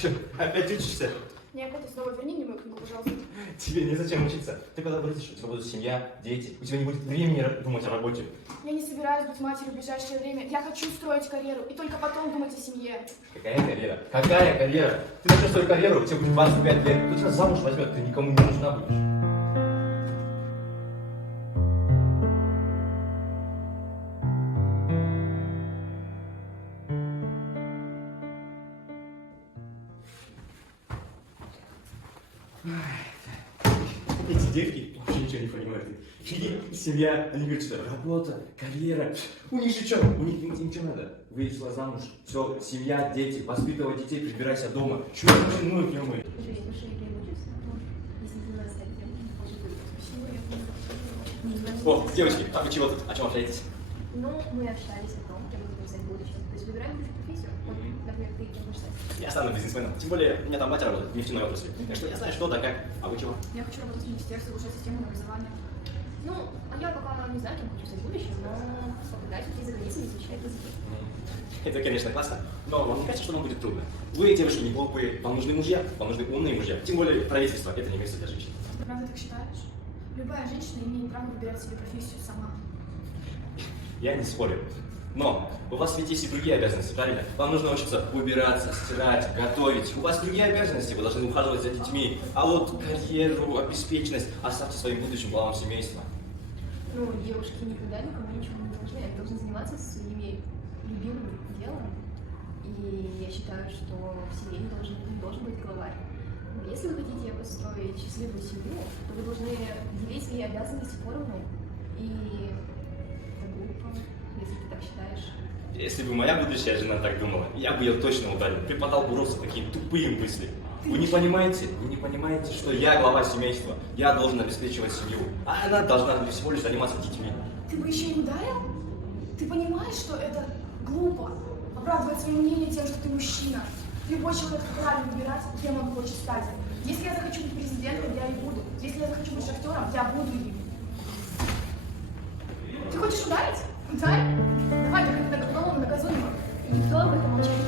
Че, опять учишься? Нет, ты снова верни мне мою книгу, пожалуйста. Тебе незачем учиться. Ты когда вырастешь, у тебя будут семья, дети. У тебя не будет времени думать о работе. Я не собираюсь быть матерью в ближайшее время. Я хочу строить карьеру и только потом думать о семье. Какая карьера? Какая карьера? Ты начнешь свою карьеру, тебе будет 25 лет. Кто тебя замуж возьмет, ты никому не нужна будешь. Эти девки вообще ничего не понимают. И семья, они говорят, что работа, карьера. У них же что? У них ничего надо. Вышла замуж, все, семья, дети, воспитывай детей, прибирайся дома. Чего ты вообще ноют не умыешь? О, девочки, а вы чего тут? О чем общаетесь? Ну, мы общались о том, кем мы будем стать в будущем. То есть выбираем будущую профессию. Вот, например, ты кем будешь стать? Я стану бизнесменом. Тем более, у меня там батя работает в нефтяной отрасли. Так что я знаю, что да как. А вы чего? Я хочу работать в министерстве, улучшать систему образования. Ну, а я пока не знаю, кем хочу стать в будущем, но попытаюсь уйти за границу и изучать языки. Это, конечно, классно, но вам не кажется, что вам будет трудно? Вы, девушки, не глупые, вам нужны мужья, вам нужны умные мужья. Тем более, правительство – это не место для женщин. Ты правда так считаешь? Любая женщина имеет право выбирать себе профессию сама. Я не спорю. Но у вас ведь есть и другие обязанности, правильно? Вам нужно учиться убираться, стирать, готовить. У вас другие обязанности, вы должны ухаживать за детьми. А вот карьеру, обеспеченность оставьте своим будущим главам семейства. Ну, девушки никогда никому ничего не должны. Они должны заниматься своими любимым делом. И я считаю, что в семье не должен быть главарь. Если вы хотите построить счастливую семью, то вы должны делить свои обязанности поровну. И это глупо, если ты так считаешь. Если бы моя будущая жена так думала, я бы ее точно ударил. Преподал бы урок за такие тупые мысли. Вы не понимаете, что я глава семейства. Я должен обеспечивать семью. А она должна всего лишь заниматься детьми. Ты бы еще не ударил? Ты понимаешь, что это глупо? Оправдывать свое мнение тем, что ты мужчина. Любой человек вправе выбирать, кем он хочет стать. Если я захочу быть президентом, я и буду. Если я захочу быть шахтером, я буду им. Ты хочешь ударить? Ударь. Давай, так это уголовно наказуемо. И никто об этом молчать не